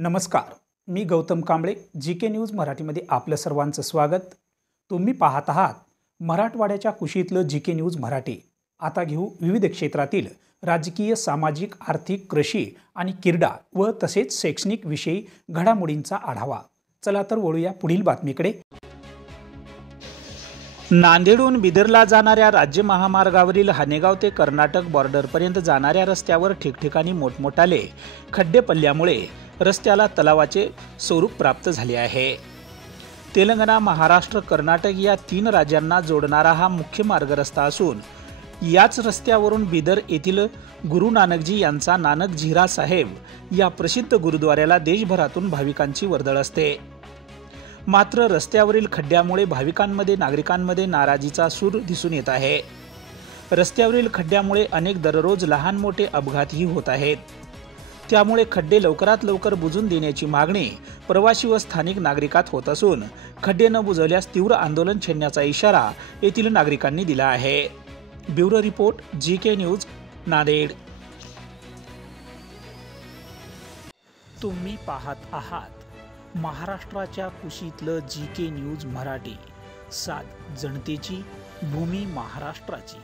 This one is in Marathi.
नमस्कार, मी गौतम कांबळे. जीके न्यूज मराठीमध्ये आपलं सर्वांचं स्वागत. तुम्ही पाहत आहात मराठवाड्याच्या कुशीतलं जीके न्यूज मराठी. आता घेऊ विविध क्षेत्रातील राजकीय, सामाजिक, आर्थिक, कृषी आणि क्रीडा व तसेच शैक्षणिक विषयी घडामोडींचा आढावा. चला तर वळूया पुढील बातमीकडे. नांदेडहून बिदरला जाणाऱ्या राज्य महामार्गावरील हानेगाव ते कर्नाटक बॉर्डरपर्यंत जाणाऱ्या रस्त्यावर ठिकठिकाणी मोठमोठाले खड्डे पडल्यामुळे रस्त्याला तलावाचे स्वरूप प्राप्त झाले आहे. तेलंगणा, महाराष्ट्र, कर्नाटक या 3 राज्यांना जोडणारा हा मुख्य मार्ग रस्ता असून याच रस्त्यावरून बिदर येथील गुरु नानकजी यांचा नानक झीरा साहेब या प्रसिद्ध गुरुद्वाऱ्याला देशभरातून भाविकांची वर्दळ असते. मात्र रस्त्यावरील खड्ड्यामुळे भाविकांमध्ये, नागरिकांमध्ये नाराजीचा सूर दिसून येत आहे. रस्त्यावरील खड्ड्यामुळे अनेक दररोज लहान मोठे अपघातही होत आहेत. त्यामुळे खड्डे लवकरात लवकर बुजून देण्याची मागणी प्रवासी व स्थानिक नागरिकात होत असून खड्डे न बुजवल्यास तीव्र आंदोलन छेडण्याचा इशारा येथील नागरिकांनी दिला आहे. Bureau report, GK news, Nanded. तुम्ही पाहत आहात महाराष्ट्राच्या कुशीतलं जीके न्यूज मराठी. सात जनतेची, भूमी महाराष्ट्राची.